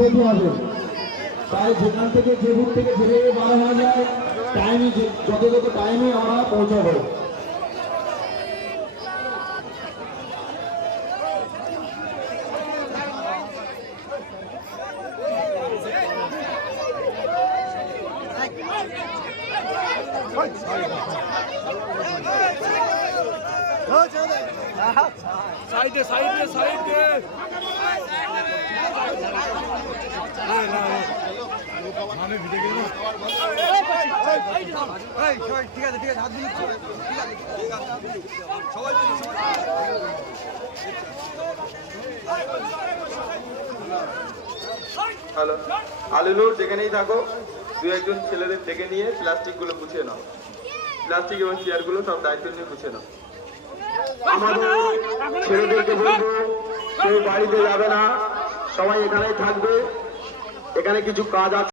যেতে হবে। তাই যেখান থেকে যে রুট থেকে যেভাবে বার হওয়া যায় টাইমে যত টাইমে আমরা পৌঁছাবো। সাইডে সাইডে সাইডে মানে ভিড়ে গেল। ঠিক আছে ঠিক আছে, হাত দিচ্ছি। সবাই হ্যালো, আলুলুর যেখানেই থাকো দু একজন ছেলেদের ডেকে নিয়ে প্লাস্টিকগুলো গুছিয়ে নাও। প্লাস্টিক এবং চেয়ারগুলো সব দায়িত্ব নিয়ে গুছিয়ে নাও। আমাদের ছেলেদেরকে বলবো কেউ বাড়িতে যাবে না, সবাই এখানেই থাকবে। এখানে কিছু কাজ আছে।